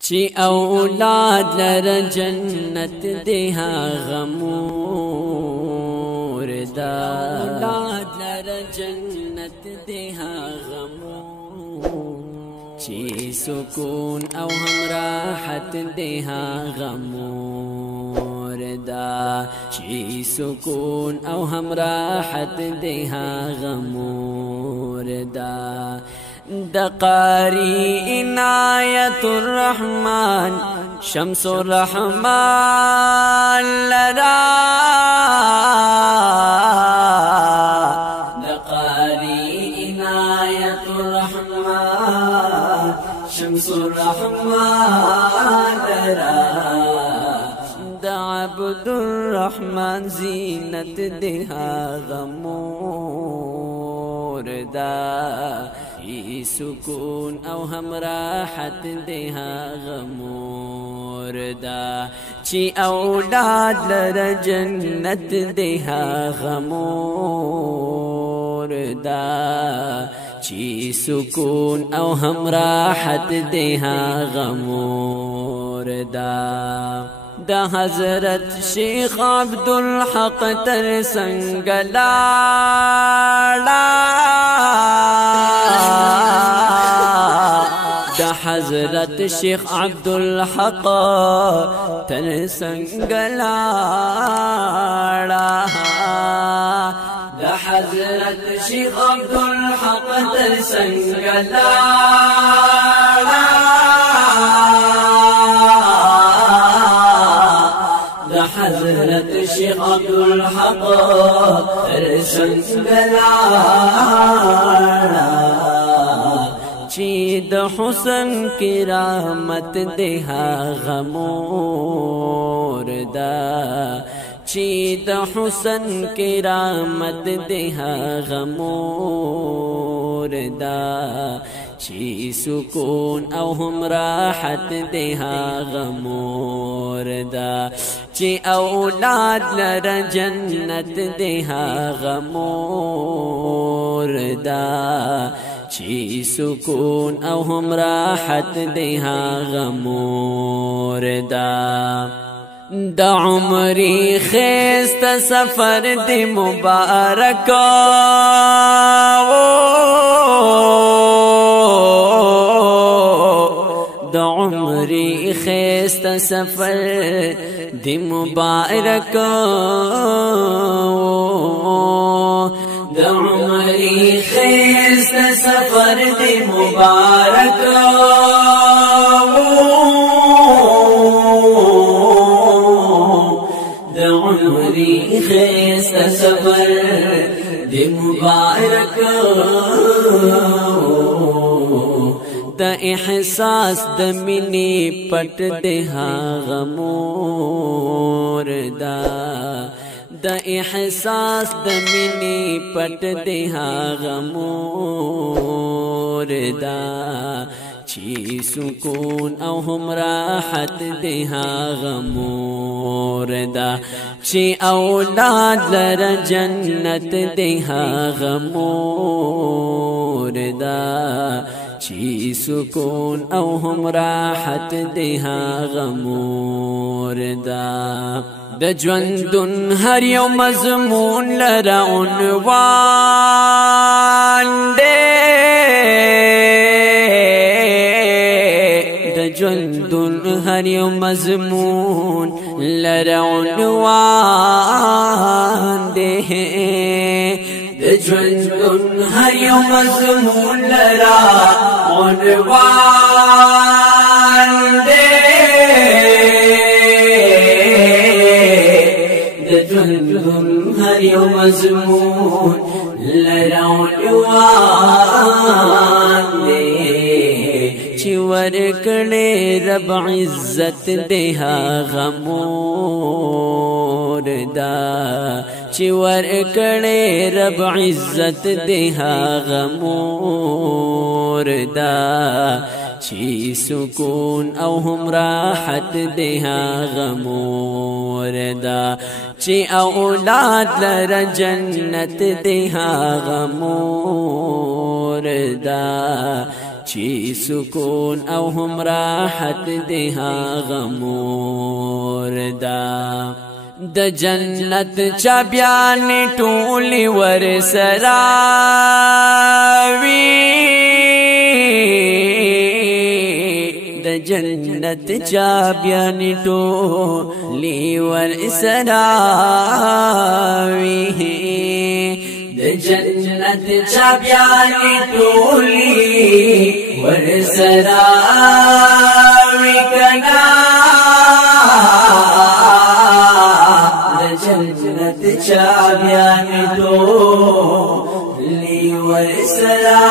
چی اولاد لر جنت دی غمور دا اولاد لر جنت دی غمور چی سکون او هم راحت دی غمور دا چی سکون او هم راحت دی غمور دا دقاری عنایت الرحمن شمس الرحمن لرا دقاری عنایت الرحمن شمس الرحمن لرا دا عبد الرحمن زینت دها غمور دا سکون او هم راحت دیها غمور دا چی اولاد لر جنت دیها غمور دا چی سکون او هم راحت دیها غمور دا دا حضرت شیخ عبدالحق تر سنگلالا دا حضرت شیخ عبدالحق تر سنگلالا دا حضرت شیخ عبدالحق تر سنگلالا دا حضرت شیخ عبدالحق تر سنگلالا چی د حسن کرامت دیها غمور دا چی د حسن کرامت دیها غمور دا چی سکون او هم راحت دیها غمور دا چی اولاد لر جنت دیها غمور دا چی سکون او هم راحت دیها غمور دا دا عمری خیست سفر دی مبارک دا عمری خیست سفر دی مبارک دا عمری خیست سفر دی مبارک دا عمری خیست سفر دی مبارک دا احساس د منی پټ دیها غمور دا دا احساس د منی پټ دیها غمور دا چی سکون او هم راحت دیها غمور دا چی اولاد لر جنت دیها غمور دا چی سکون او هم راحت دیها غمور دا د ژوندون هر یو مضمون لره عنوان دی د ژوندون هر یو مضمون لره عنوان دی د ژوندون هر یو مضمون لره عنوان دی هر یو مضمون لره عنوان دی چی ورکړې رب عزت دیها غمور دا چی ورکړې رب عزت دیها غمور دا چی سکون او هم راحت دیها غمور دا چی اولاد لر جنت دیها غمور دا چی سکون او هم راحت دی هاغه مور دا د جنت چا بیان ټولی ور سراوی د جنت چا بیان ټولی ور سراوی د جنت چا بیان ټولی ور سراوی کنا جنت چا بیان ټولی ور سراوی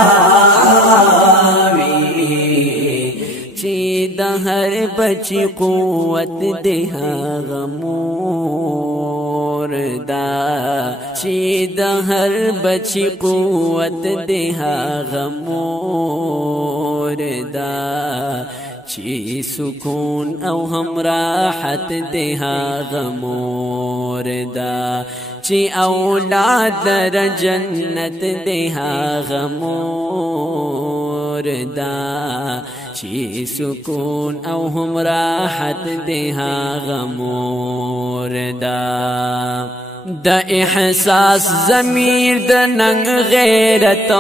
چی د هر بچی قوت دی هاغه مور دا چی د هر بچی قوت دی هاغه مور دا چی سکون او هم راحت دی هاغه مور دا چی اولاد لر جنت دی هاغه مور دا چی سکون او هم راحت دی هاغه مور دا د احساس ضمیر د ننګ غیرت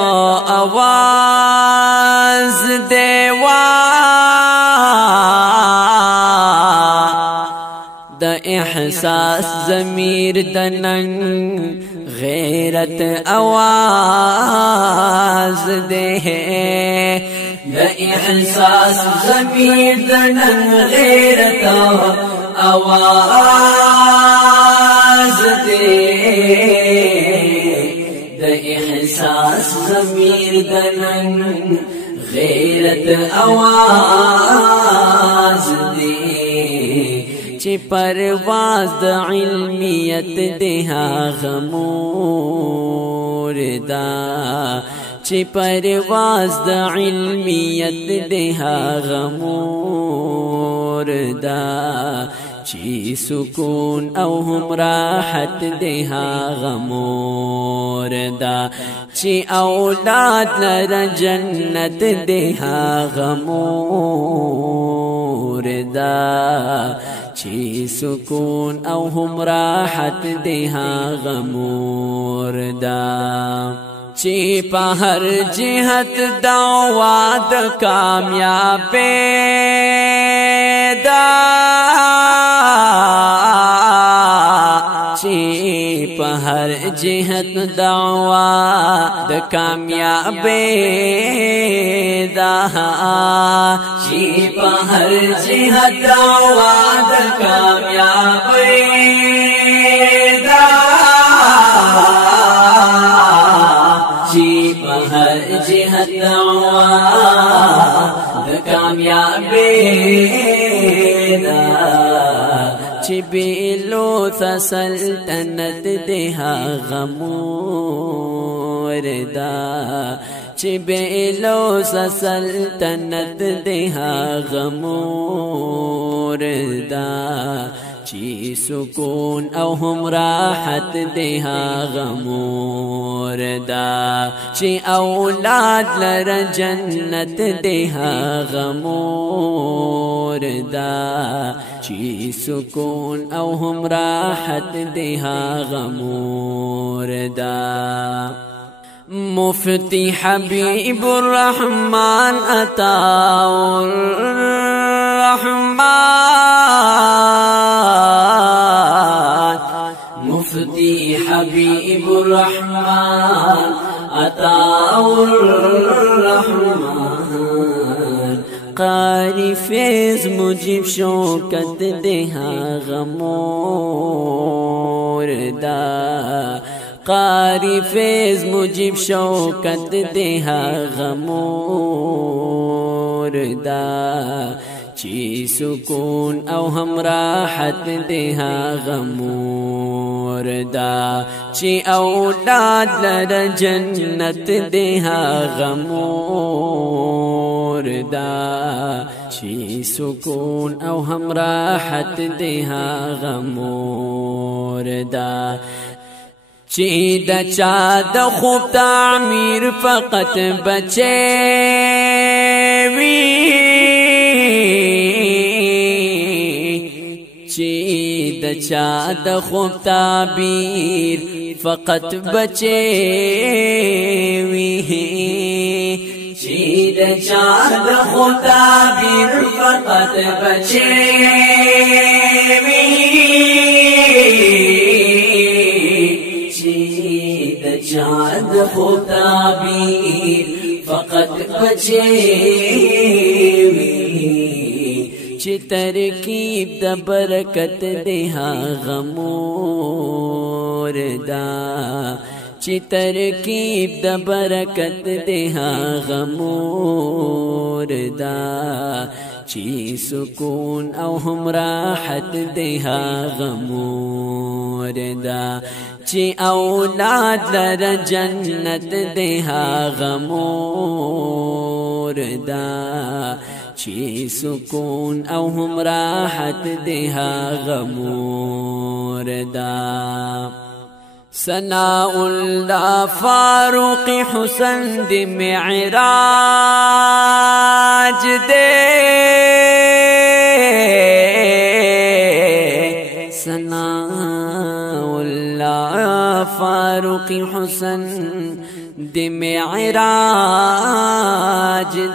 आवाज دیوا د احساس ضمیر د ننګ غیرت आवाज دے د احساس ضمیر د ننګ غیرت आवाज دے د احساس ضمیر د ننګ غیرت आवाज دے چی پرواز د علمیت دی هاغه مور دا چی پرواز د علمیت دی هاغه مور دا چی سکون او هم راحت دی هاغه مور دا چی اولاد لر جنت دی هاغه مور دا چی سکون او هم راحت دی هاغه مور دا چی په هر جهت دعوا د کامیابی دا چی په هر جهت دعوا د کامیابی دا چی په هر جهت دعوا د کامیابی دا چی په هر جهت دعوا د کامیابی دا چی بیلو سلطنت دی هاغه مور دا چی بیلو سلطنت دی هاغه مور دا چی سکون او هم راحت دی هاغه مور دا چی اولاد لر جنت دی هاغه مور دا چی سکون او هم راحت دی هاغه مور دا مفتی حبیب الرحمن عطا الرحمن مفتی حبیب الرحمن عطا الرحمن قاری فیض مجیب شوکت دی هاغه مور دا قاری فیض مجیب شوکت دی هاغه مور دا چی سکون او هم راحت دی هاغه مور دا چی اولاد لر جنت دی هاغه مور دا چی سکون او هم راحت دی هاغه مور دا چی د چا د خوب تعمیر فقط بچے چا د خوب تعبیر فقط بچے وی چې د چا د خوب تعبیر فقط بچے وی چې د چا د خوب تعبیر فقط بچے وی چې ترکیب د برکت ده غمور دا چې ترکیب د برکت ده غمور دا چې سکون او هم راحت ده غمور دا چې اولاد لر جنت ده غمور دا چې سکون او هم راحت ده غمور دا ثناء الله فاروق حسن دی معراج دے ثناء الله فاروق حسن دی معراج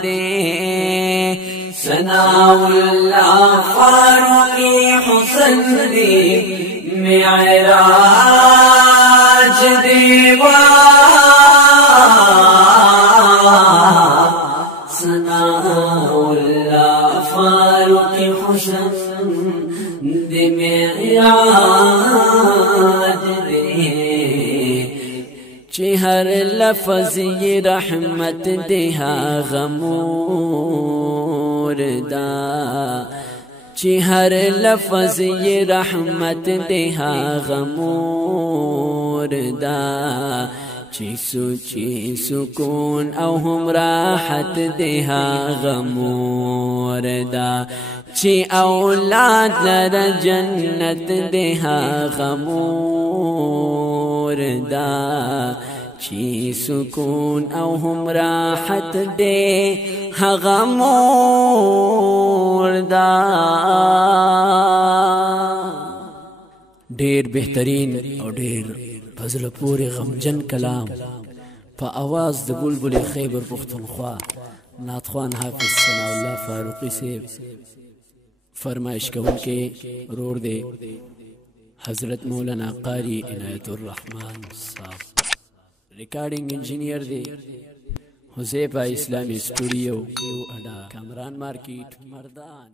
دے ثناء الله فاروق حسن دی معراج دیوا ثناء الله فاروق حسن دی معراج دی چې هر لفظ یې رحمت دی غمور دا چې هر لفظ یې رحمت دی غمور دا چې سوچي سکون او هم راحت دی غمور دا چې اولاد لر جنت دی غمور دا چې سکون او هم راحت دی غمور دا ډېر بهترین او ډېر فضل پورې غمجن کلام په आवाज د بلبل خیبر پختونخوا نعتخوان حافظ ثناء الله فاروقی سے فرمائش کوونکي رور دے حضرت مولانا قاری عنایت الرحمن صاحب ریکارڈنگ انجینئر دے حذیفہ اسلامی اسٹوڈیو اڈا کامران مارکیٹ مردان